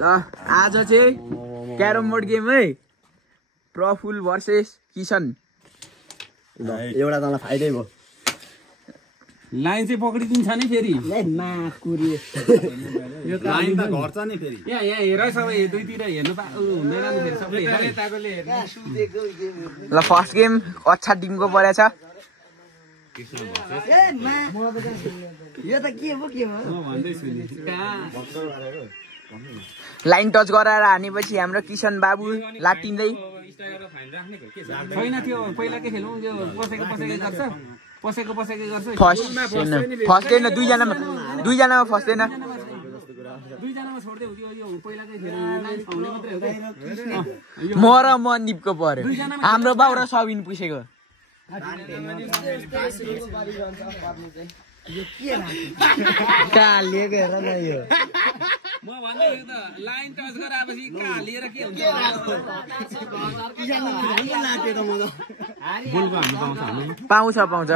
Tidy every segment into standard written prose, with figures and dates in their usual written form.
ल आज चाहिँ क्यारम बोर्ड गेम है प्रफुल भर्सेस किसन एउटा तँलाई फाइदै भयो लाइन चाहिँ पक्रिदिन्छ नि फेरि लाइन त घट्छ नि फेरि यहाँ हेर सबै दुईतिर हेर्नु हुँदैन नि फेरि सबै ल फर्स्ट गेम अच्छा टिमको परेछ लाइन टच गराएर हानेपछि हाम्रो किसन बाबु लाटिँदै छैन त्यो पहिलाकै खेलौँ त्यो पसेको गर्छ फर्स्ट होइन दुईजनामा फस्दैन दुईजनामा छोड्दै हो यो पहिलाकै खेल म र मनदीपको पर्यो हाम्रो बाउ र सबिन पुसेको कालिएको हेर न यो म भन्दै यो त लाइन टच गराएपछि कालिएर के हुन्छ पाउँछ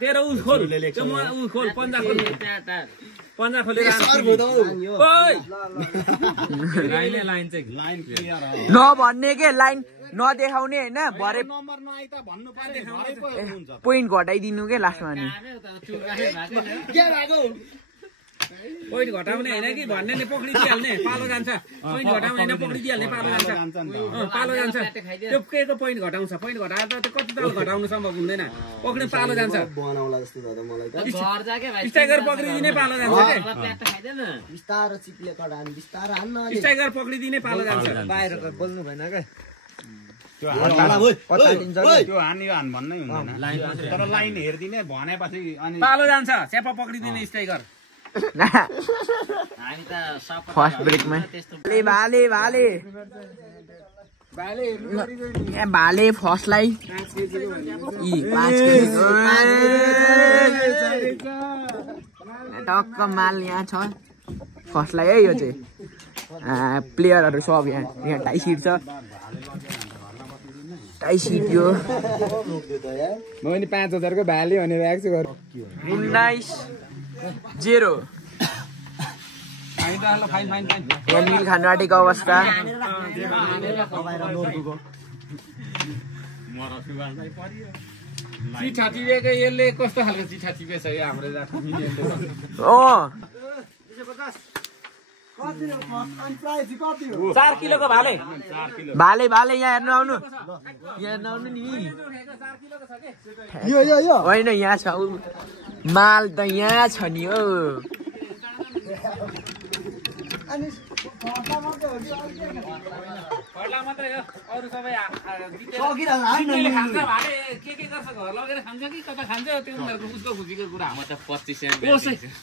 तेरो उ खोल पन्जा खोलेर लाइन नभन्ने के लाइन नदेखाउने होइन भरे पोइन्ट घटाइदिनु के लास्टमा नि पोइन्ट घटाउने होइन कि भन्नेले पक्रिदिइहाल्ने पालो जान्छ पोइन्ट घटाउने होइन पक्रिदिइहाल्ने पालो जान्छ त्यो के को पोइन्ट घटाउँछ पोइन्ट घटाएर त कति ताल घटाउनु सम्भव हुँदैन पक्रिने पालो जान्छ स्ट्राइकर पक्रिदिने पालो जान्छ स्ट्राइकर पक्रिदिने पालो जान्छ बाहिर बोल्नु भएन क्या त्यो हान भन्नै हुँदैन तर लाइन हेर्दिने भनेपछि अनि पालो जान्छ च्यापा पक्रिदिने स्ट्राइकर फर्स्ट ब्रेकमा भाले फर्स्टलाई टक्क माल यहाँ छ फर्स्टलाई है यो चाहिँ प्लेयरहरू सब यहाँ टाइ सिट छ टाइ सिट यो म पनि 5000 को भाले भनेर आएको छु 19-0 मिल खानु आँटेको अवस्था चिठा टिपेको यसले कस्तो खालको चिठा टिपेछ यो हाम्रो चार किलोको भाले भाले यहाँ हेर्नु आउनु नि होइन यहाँ छ माल त यहाँ छ नि हो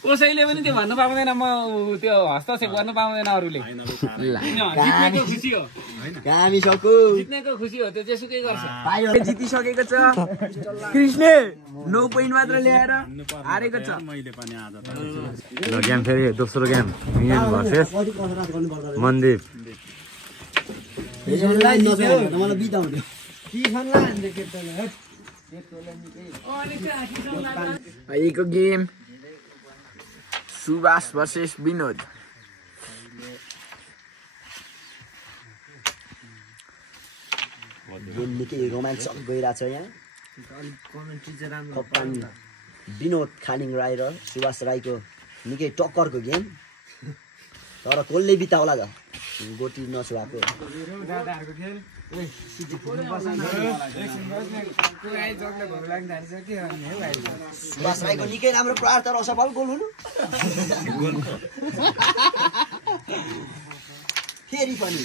कसैले पनि त्यो भन्नु पाउँदैन म त्यो हस्तक्षेप गर्नु पाउँदैन अरूले जित्नेको खुसी हो त्यो जेसुकै गर्छ जितिसकेको छ कृष्ण 9 पोइन्ट मात्र ल्याएर हारेको छ गेम फेरि दोस्रो गेम भर्सेस मनदीप अहिलेको game Subhash versus Vinod game निकै रोमाञ्चक गइरहेछ यहाँ कप्तान विनोद खानिङ राई र सुभाष राईको निकै टक्करको गेम तर कसले बिताउला त गोटी नछुवाको सुभाष राईको निकै राम्रो प्रहार तर असफल गोल हुनु फेरि पनि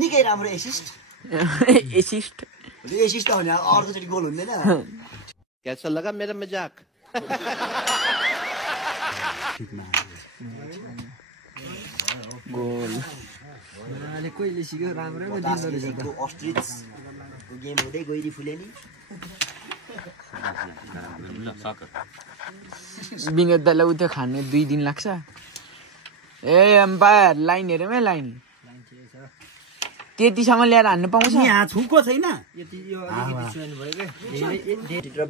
निकै राम्रो एसिस्ट त भने अर्कोचोटि गोल हुँदैन कैसा लगा मेरा मजाक गोल कहिले सिक्यो राम्रो अस्ट्रिचको गेम हुँदै गइरी फुले नि विनोद दाइलाई उतै खानु 2 दिन लाग्छ ए एम्पायर लाइन हेरौँ है लाइन त्यतिसम्म ल्याएर हान्नु पाउँछ यहाँ छुको छैन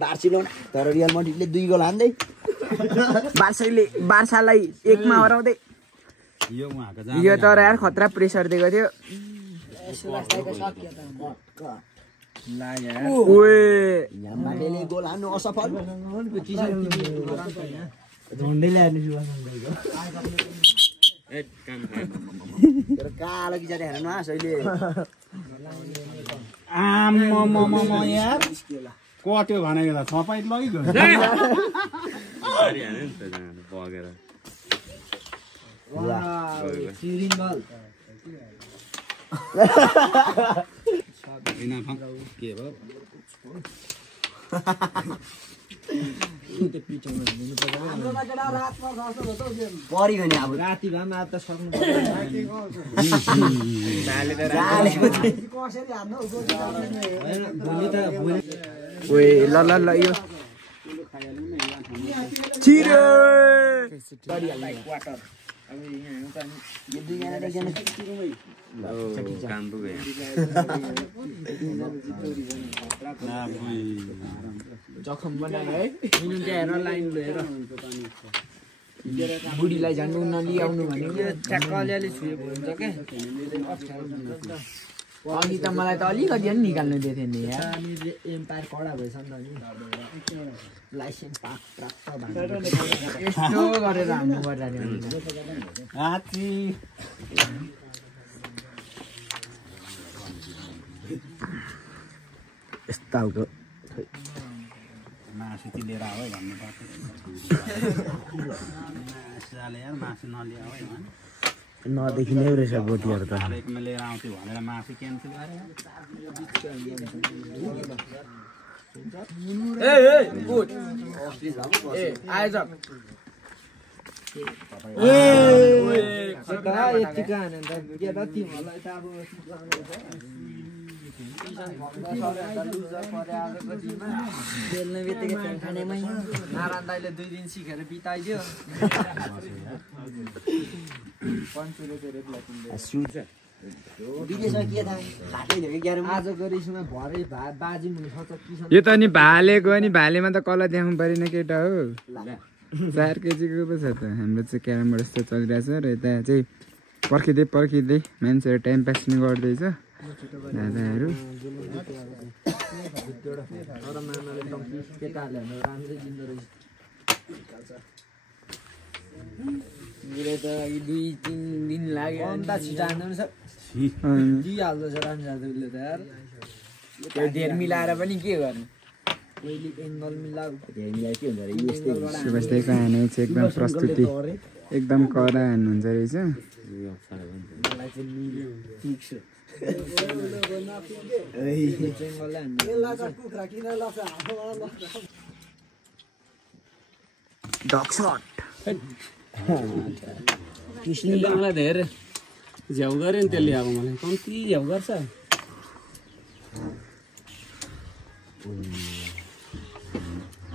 बार्सिलोना तर रियल माड्रिडले 2 गोल हान्दै बार्सालाई 1 मा हराउँदै यो उहाँको यो तर यार खतरा प्रेसर दिएको थियो ओए याम्बापेले गोल हान्नु असफल कालो किचरी हेर्नु न सहिले आम्म यार कत्यो भनेको त छपाई लगिगयो के भयो परिगयो नि अब राति भए पनि आज त सक्नु ओए ल यो छिरो जखम बनायो है हेर लाइन हेर बुढीलाई झन् नलिआउनु भनेको ठ्याक्क अलिअलि छुएको हुन्छ के अघि त मलाई त अलिकति पनि निकाल्नु दिएको थियो नि यार एम्पायर कडा भएछ नि त नि लाइसेन्स प्राप्त यस्तो गरेर हान्नु पर्दा यस्तो खालको मासु कि लिएर आऊ है भन्नु पर्छ मासु नलिएर आऊ है नदेखिने रहेछ बोटीहरू त एकमा लिएर आउँथ्यो भनेर मासु क्यान्सल नारायण दाइले 2 दिन सिकेर बिताइदियो आजको रेसमा भरे बाजिम हुनसक्छ किसान यो त नि भालेको नि भालेमा त कला देखाउनु परेन केटा हो 4 केजीको पो छ त हाम्रो चाहिँ क्यारम बोर्ड यस्तो चलिरहेछ र यता चाहिँ पर्खिँदै मान्छेहरू टाइम पास पनि गर्दैछ दादाहरू मेरो त 2-3 दिन लाग्यो अन्त छिटो हान्दैन दिइहाल्दछ रामजादुले त यार त्यो धेर मिलाएर पनि के गर्नु पहिले एङ्गल मिलाऊ सुभाषदाइको हाने चाहिँ एकदम प्रस्तुति एकदम कडा हान्नुहुन्छ रहेछ मलाई धेरै झ्याउ गऱ्यो नि त्यसले अब मलाई कम्ती झ्याउ गर्छ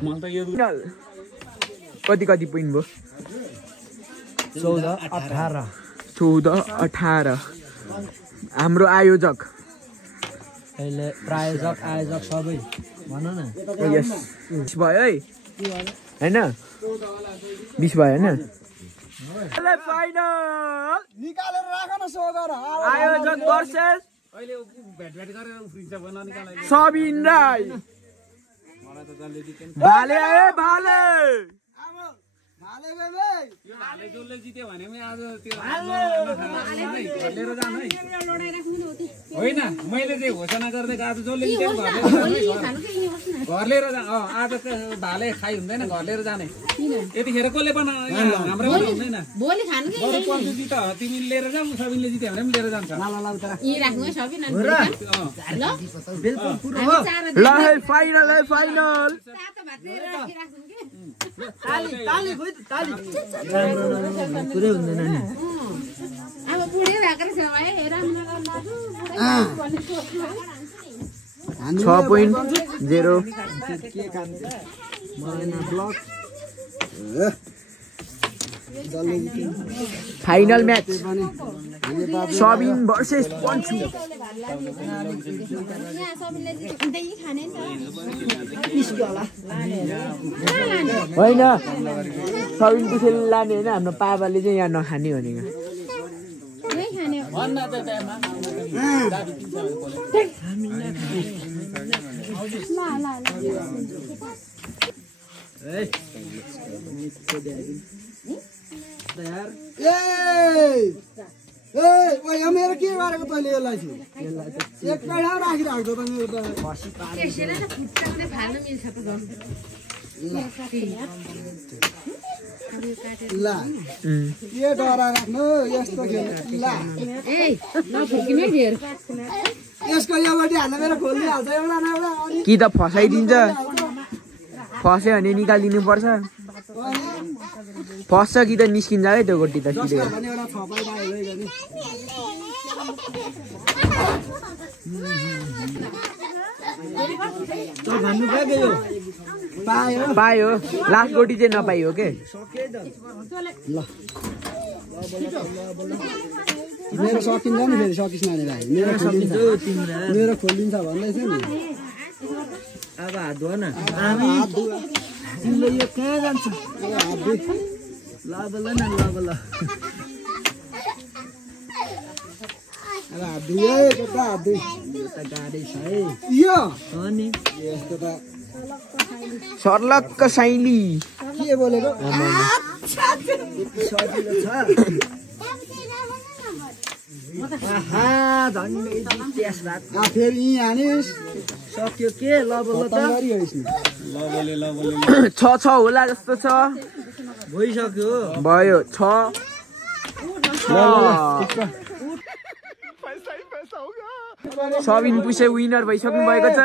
मलाई त यो कति पोइन्ट भयो 14-18 हाम्रो आयोजक अहिले प्रायोजक आयोजक सबै भन न यस 20 भयो है हैन 20 भयो हैन फाइनल निकालेर राख न सो गर आयोजक वर्सेस अहिले भेट गरेर उफ्रिन्छ भन निकाल सबिन राई भाले आए भाले यो भाले जसले जित्यो भने पनि आज त्यो लिएर जानु है होइन मैले चाहिँ घोषणा गरिदिएको आज जसले जित्यो घर लिएर जा आज भाले खाइ हुँदैन घर लिएर जाने यतिखेर कसले पनि हाम्रो हुँदैन बरु पल्टु जित तिमीले लिएर जाऊ सबिनले जित्यो भने पनि लिएर जान्छ ल है फाइनल पुरै हुँदैन नि अब बुढे भएको छ भाइ 6.0 के खान्छ मलाई block final match Sabin versus Panchu होइन सबिन पुसेल लाने होइन हाम्रो पापाले चाहिँ यहाँ नखाने भनेको मेरो के गरेको तैँले यसलाई चाहिँ एकै ठाउँ राखिराख्दो त मेरो त ल के डरा राख्नु यस्तो खेल ल यसको एउटै हाल्दा मेरो खोलिहाल्छ एउटा न एउटा कि त फसाइदिन्छ फस्यो भने निकालिदिनु पर्छ फस्छ कि त निस्किन्छ है त्यो गोटी त सिधै पायो लास्ट गोटी चाहिँ नपाइयो के मेरो सकिन्छ नि फेरि सकिस् नानी भाइ मेरो खोलिदिन्छ भन्दैछ नि अब हात धुवा न तिमीले यो कहाँ जान्छ ल हात धुए कता हात धुए गाडी छ है यो अनि यस्तो त सर्लक्क साइली के बोलेको सजिलो छ फेरि यहीँ हानिस् सक्यो के लबल त छ होला जस्तो छ भइसक्यो भयो 6 सबिन पुसे विनर भइसक्नु भएको छ